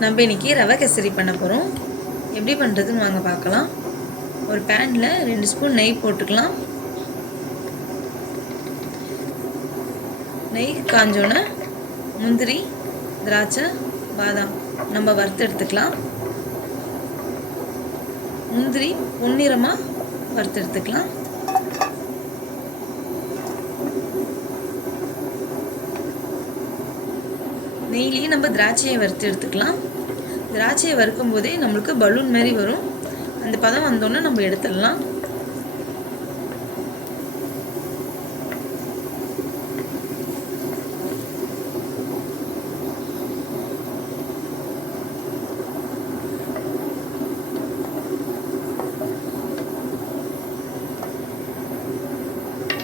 நம்ம இன்றைக்கி ரவை கேசரி பண்ண போகிறோம் எப்படி பண்ணுறதுன்னு வாங்க பார்க்கலாம். ஒரு பேனில் ரெண்டு ஸ்பூன் நெய் போட்டுக்கலாம். நெய் காஞ்சோன்னே முந்திரி திராட்சை பாதாம் நம்ம வறுத்து எடுத்துக்கலாம். முந்திரி பொன்னிறமாக வறுத்து எடுத்துக்கலாம். நெய்லேயே நம்ம திராட்சையை வறுத்து எடுத்துக்கலாம். திராட்சையை வறுக்கும் போதே நம்மளுக்கு பலூன் மாதிரி வரும். அந்த பதம் வந்தோன்னே நம்ம எடுத்துடலாம்.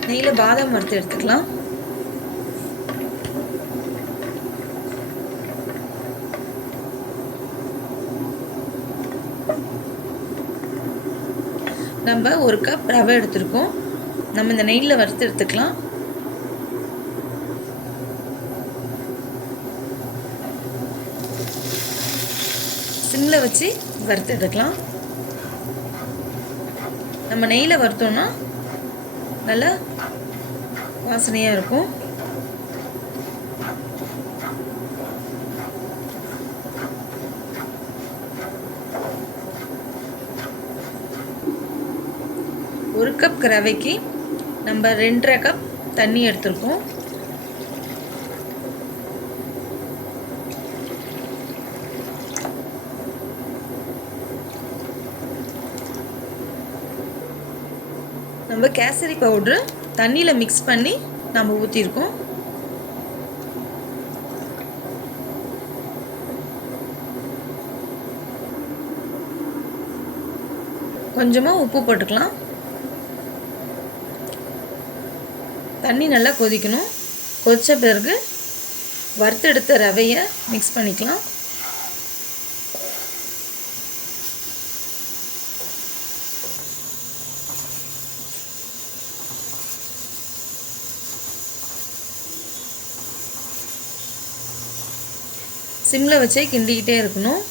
நெய்யில் பாதாம் வறுத்து எடுத்துக்கலாம். நம்ம ஒரு கப் ரவை எடுத்திருக்கோம். நம்ம இந்த நெய்யில் வறுத்து எடுத்துக்கலாம். சிம்மில் வச்சு வறுத்து எடுக்கலாம். நம்ம நெய்யில் வறுத்தோம்னா நல்லா வாசனையாக இருக்கும். ஒரு கப் ரவைக்கு நம்ம ரெண்டரை கப் தண்ணி எடுத்திருக்கோம். நம்ம கேசரி பவுட்ரு தண்ணியில் மிக்ஸ் பண்ணி நம்ம ஊற்றிருக்கோம் கொஞ்சமாக உப்பு போட்டுக்கலாம். தண்ணி நல்லா கொதிக்கணும். கொதித்த பிறகு வறுத்தெடுத்த ரவையை மிக்ஸ் பண்ணிக்கலாம். சிம்மில் வச்சே கிண்டிக்கிட்டே இருக்கணும்.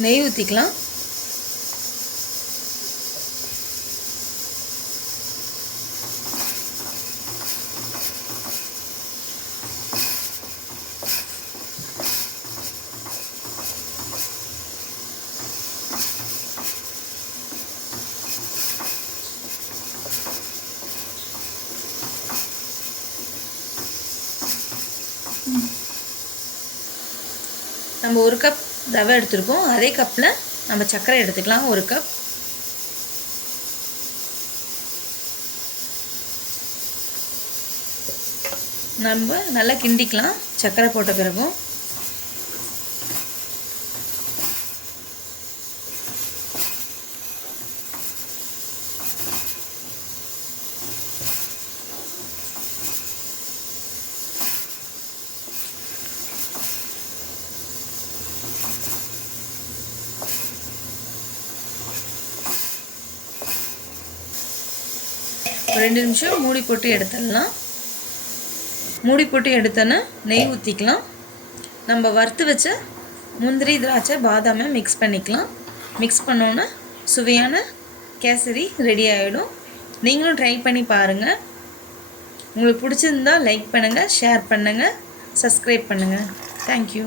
நெய் ஊற்றிக்கலாம் நம்ம ஒரு கப் ரவை எடுத்திருக்கோம். அதே கப்பில் நம்ம சர்க்கரை எடுத்துக்கலாம். ஒரு கப் நம்ம நல்லா கிண்டிக்கலாம். சர்க்கரை போட்ட பிறகும். ரெண்டு நிமிஷம் மூடி போட்டு எடுத்துடலாம். மூடி போட்டு எடுத்தோன்னா நெய் ஊற்றிக்கலாம் நம்ம வறுத்து வச்ச முந்திரி திராட்சை பாதாமை மிக்ஸ் பண்ணிக்கலாம். மிக்ஸ் பண்ணோன்னா சுவையான கேசரி ரெடி ஆகிடும் நீங்களும் ட்ரை பண்ணி பாருங்கள் உங்களுக்கு பிடிச்சிருந்தா லைக் பண்ணுங்கள் ஷேர் பண்ணுங்கள் சப்ஸ்கிரைப் பண்ணுங்கள் தேங்க்யூ